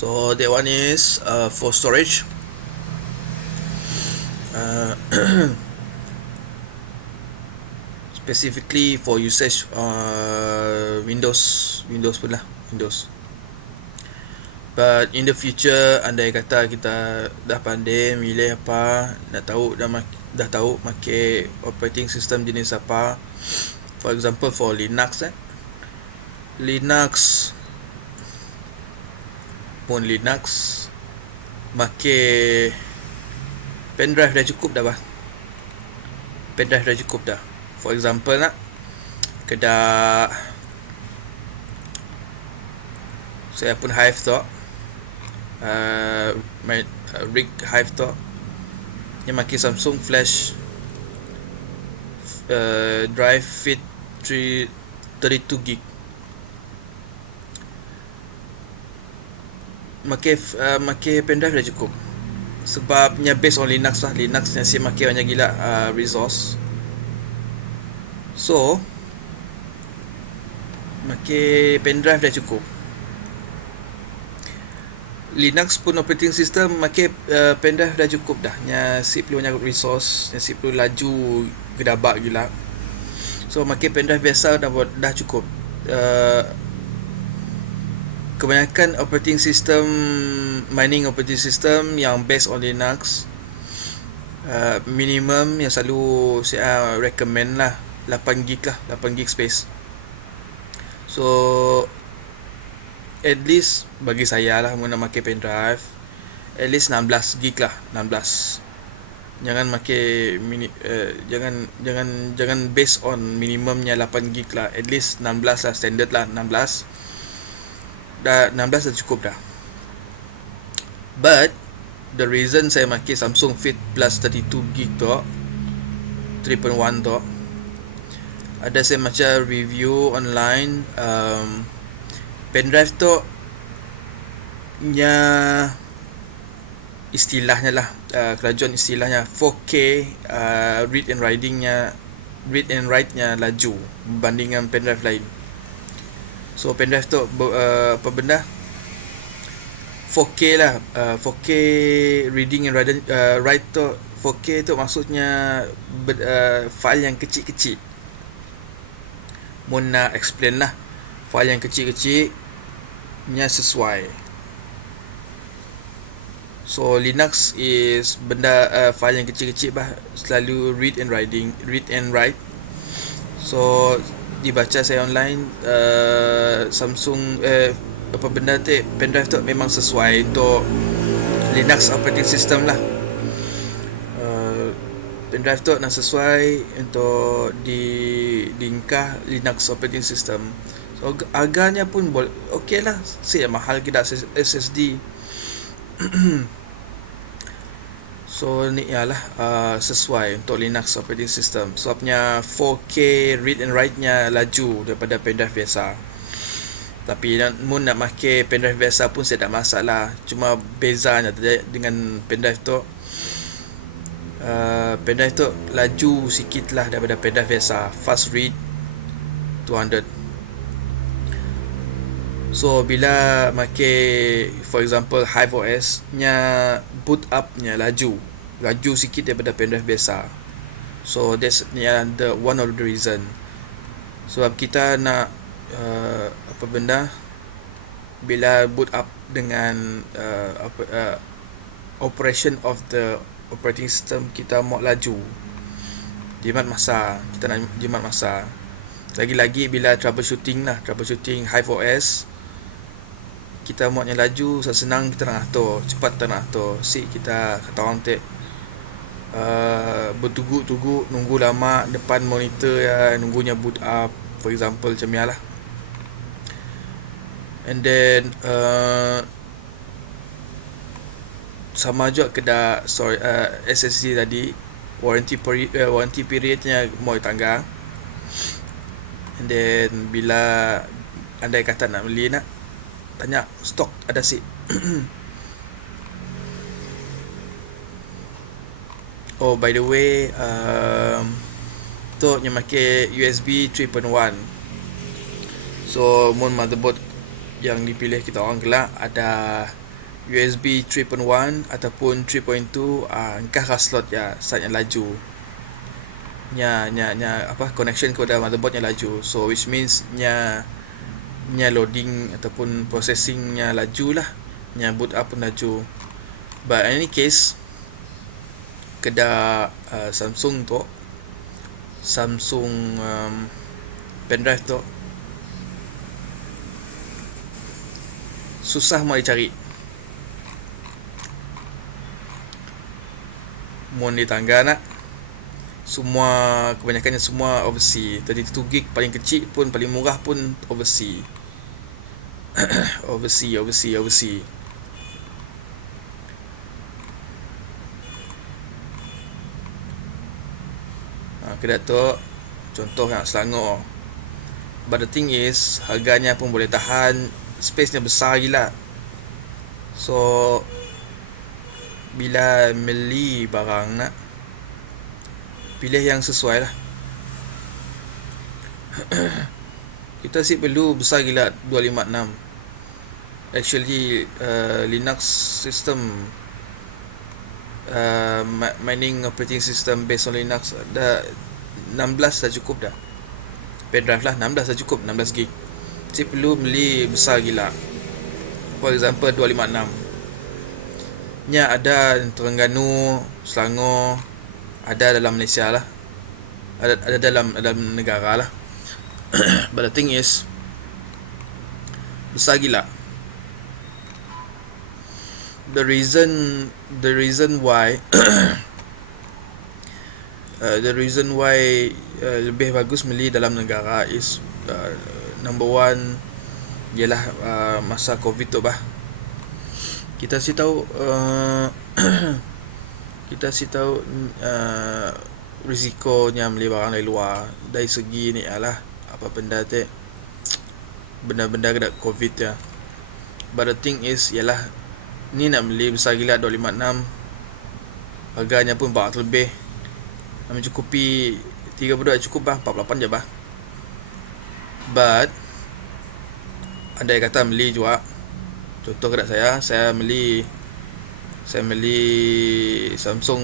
So that one is for storage. uh, Specifically for usage Windows pun lah, Windows. But in the future, andai kata kita dah pandai milih apa, dah tahu make operating system jenis apa. For example, for Linux Linux make pendrive dah cukup dah bah. Pendrive dah cukup dah. For example nak kedah saya pun Hive tu, rig Hive tu yang make Samsung flash drive fit 32 gig. Make pendrive dah cukup sebabnya based on Linux lah. Linux yang saya make banyak gila resource, so make pendrive dah cukup. Linux pun operating system make pendrive dah cukup dah. Nya si perlu banyak resource, nya si perlu laju gedabak gila. So make pendrive biasa dah cukup. Kebanyakan operating system, mining operating system yang based on Linux, minimum yang selalu saya recommend lah 8 gig space. So at least bagi saya lah, nak pakai pendrive at least 16 gig lah, 16. Jangan pakai jangan based on minimumnya 8 gig lah, at least 16 lah, standard lah 16. 16 dah cukup dah. But the reason saya pakai Samsung Fit Plus 32 gig tu 3.1 tu, ada saya macam review online, pendrive tu nya istilahnya lah, kelajuan istilahnya 4K, read and write nya laju berbandingkan pendrive lain. So pendrive tu apa benda 4K lah, 4K reading and write tu 4K tu maksudnya file yang kecil-kecil. Mau nak explain lah, file yang kecil-kecil nya sesuai. So Linux is benda file yang kecil-kecil bah, selalu read and write. So dibaca saya online, Samsung apa benda tu, pendrive tu memang sesuai untuk Linux operating system lah. Pendrive tu nak sesuai untuk diingkah Linux operating system. So harganya pun okey lah, saya mahal kita SSD. So ni ialah sesuai untuk Linux operating system. Sebabnya 4K read and write nya laju daripada pendrive biasa. Tapi nak pakai pendrive biasa pun saya tak masalah. Cuma bezanya dengan pendrive tu, pendrive tu laju sikit lah daripada pendrive biasa. Fast read 200. So bila pakai for example Hive OS nya boot up nya laju sikit daripada pendrive biasa. So that's the one of the reason. Sebab kita nak apa benda bila boot up dengan operation of the operating system kita mau laju, jimat masa. Lagi-lagi bila troubleshooting Hive OS, kita modnya laju, senang kita nak atur, cepat kita nak atur. Kita kata orang bertuguk-tuguk nunggu lama depan monitor ya, nunggunya boot up for example macam ni lah. And then sama juga kena SSD tadi, warranty periodnya mau tangga. And then bila andai kata nak beli, nak tanya stok ada si. Oh by the way, tu yang pakai USB 3.1. So motherboard yang dipilih kita orang kelak ada USB 3.1 ataupun 3.2, engkah slot ya sat yang laju. Nya connection kepada motherboard yang laju. So which means nya loading ataupun processing nya laju lah. Nya boot up pun laju. But in any case, kedah Samsung tu, Samsung pendrive tu susah mau dicari. Mun di tangga nak, semua kebanyakannya semua overseas. 32 gig paling kecil pun, paling murah pun overseas. overseas. Kedai tu contoh yang Selangor. But the thing is, harganya pun boleh tahan, space nya besar gila. So bila beli barang nak, pilih yang sesuai lah. Kita sih perlu besar gila 256. Actually Linux system, mining operating system based on Linux dah 16 dah cukup dah. Pendrive lah 16 dah cukup, 16 gig. Sih perlu beli besar gila. For example 256 nya ada Terengganu, Selangor, ada dalam Malaysia lah, ada dalam negara lah. But the thing is, besar gila. The reason why lebih bagus beli dalam negara is number one ialah masa COVID tu bah. Kita sih tahu risikonya beli barang dari luar. Dari segi ni ialah apa benda tu, benda-benda kena COVID ya. But the thing is ialah ni nak beli besar gila 256, harganya pun 400 lebih. Nak mencukupi 32 cukup bah, 48 je bah. But andai kata beli juga, contoh kepada saya beli Samsung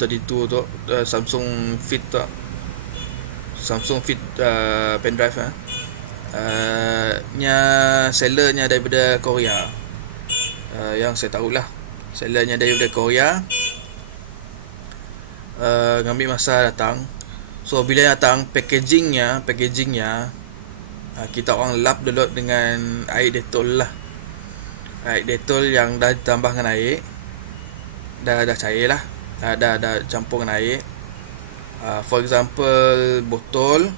32 tu, Samsung Fit tu, Samsung Fit pendrive nya sellernya daripada Korea. Yang saya tahulah, sellernya daripada Korea. Ngambil masa datang. So bila datang, packagingnya kita orang lap dulu dengan air Dettol lah. Air Dettol yang dah ditambah dengan air, dah cair lah, dah campur dengan air. For example, botol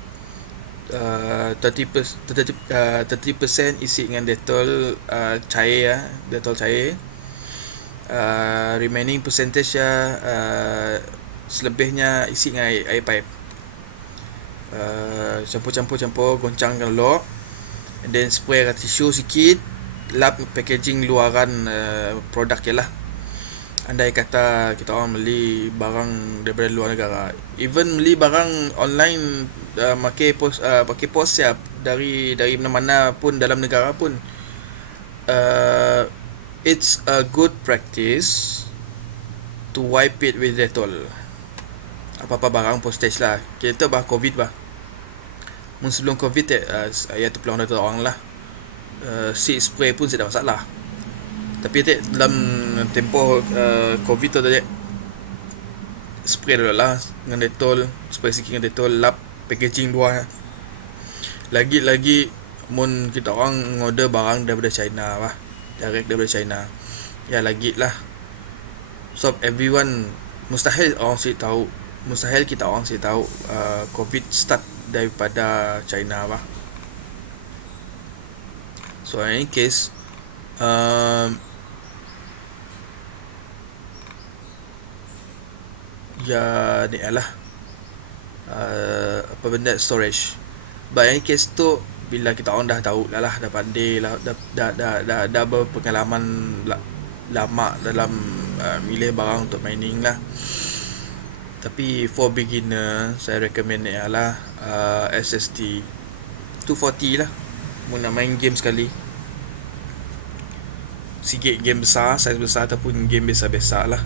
30% isi dengan Dettol cair, Dettol cair. Remaining percentage selebihnya isi dengan air pipe. Campur, goncangkan dulu, and then spray kat tisu sikit, lap packaging luaran produk je lah. Andai kata kita orang beli barang daripada luar negara, even beli barang online, pakai pos siap dari mana-mana pun dalam negara pun, it's a good practice to wipe it with Dettol. Apa-apa barang postage lah. Kita bah COVID bah. Sebelum COVID ya tu peluang dari orang lah. Seat spray pun tidak masalah. Tapi dalam tempoh COVID tu tadi, spray dulu lah dengan Dettol, spray sikit dengan Dettol, lap packaging luar. Lagi mun kita orang order barang daripada China lah, direct daripada China, ya lagi lah. So everyone, mustahil kita orang sih tahu COVID start daripada China lah. So in any case, ya ni lah apa benda storage. But in any case tu, bila kita orang dah tahu lah, dah pandai lah, dah berpengalaman lama dalam milih barang untuk mining lah. Tapi for beginner, saya recommend ni lah SSD 240 lah. Mau nak main game sekali, sikit game besar, saiz besar ataupun game biasa-biasa lah.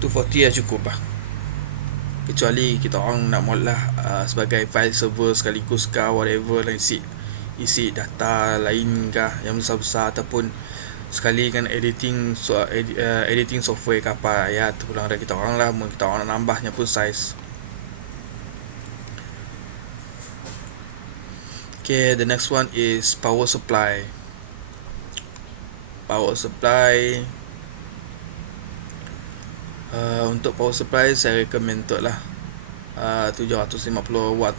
240 dah cukup lah. Kecuali kita orang nak mod lah sebagai file server sekaligus kah, whatever lah, isi data lain kah yang besar-besar, ataupun sekali kan editing software ke apa, ya terpulang dari kita orang lah. Kita orang nak nambahnya pun saiz. Okay, the next one is power supply. Untuk power supply saya recommend untuk lah 750 watt.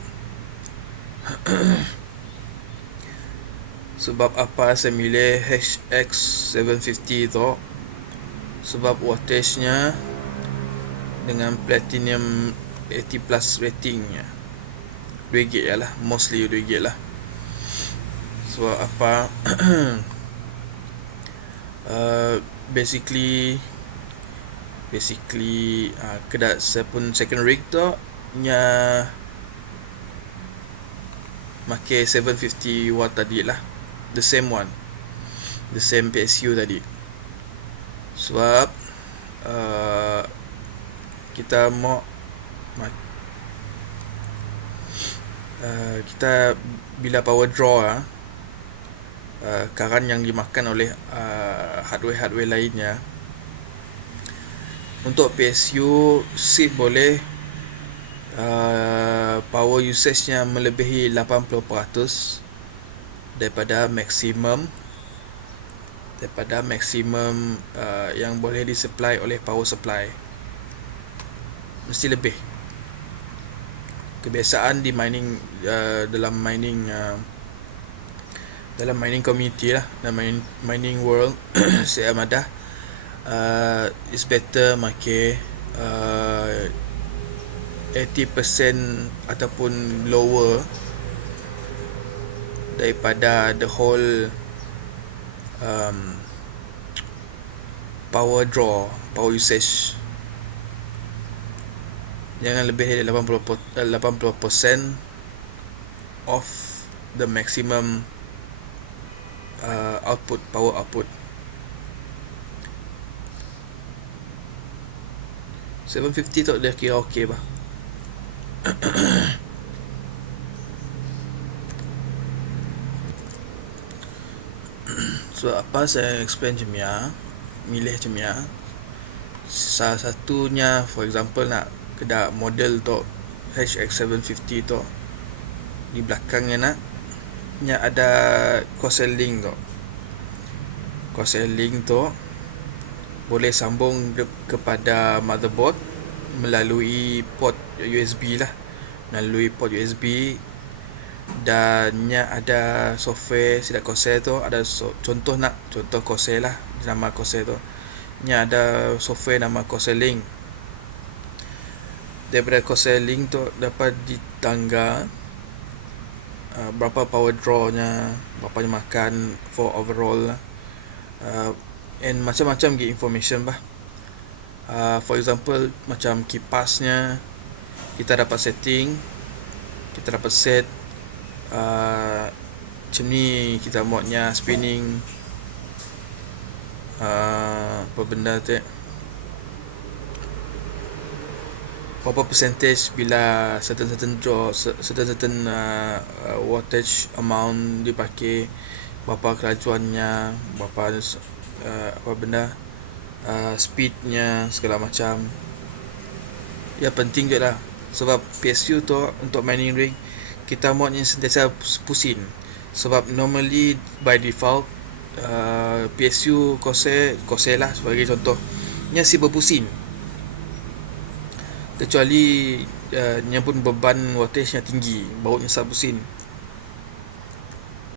Sebab apa saya milih HX750 tu? Sebab wattage nya dengan platinum 80 plus ratingnya 2GB lah, mostly 2GB lah. Sebab apa? Basically kedat saya pun second rig tu nya make 750 watt tadi lah, the same PSU tadi. Sebab kita mau kita bila power draw current yang dimakan oleh hardware lainnya. Untuk PSU SIP boleh power usage nya melebihi 80% daripada maksimum yang boleh disupply oleh power supply. Mesti lebih. Kebiasaan di mining dalam mining community lah, dalam mining world saya amadah is better make 80% ataupun lower daripada the whole power usage. Jangan lebih dari 80% of the maximum power output. 750 tu dah kira okey bah. So apa saya explain milih macam ya. Salah satunya, for example, nak kedak model tu HX750 tu, di belakangnya ada Corsair Link tu boleh sambung kepada motherboard melalui port USB lah, dan ada software sida Corsair tu, ada contoh Corsair lah, nama Corsair tu ada software nama Corsair Link. Daripada Corsair Link tu dapat ditangga berapa power draw nya, berapa dia makan for overall lah, and macam-macam information bah. For example, macam kipasnya kita dapat setting, kita dapat set macam ni, kita modnya spinning apa benda tu, berapa percentage bila certain draw, certain wattage amount dipakai, berapa kelajuannya, berapa apa benda speednya, segala macam. Ya penting je lah. Sebab PSU tu untuk mining rig kita modnya sentiasa pusing. Sebab normally by default PSU Corsair lah sebagai contoh, nya si berpusing. Kecuali nya pun beban wattage nya tinggi, bautnya sangat pusing.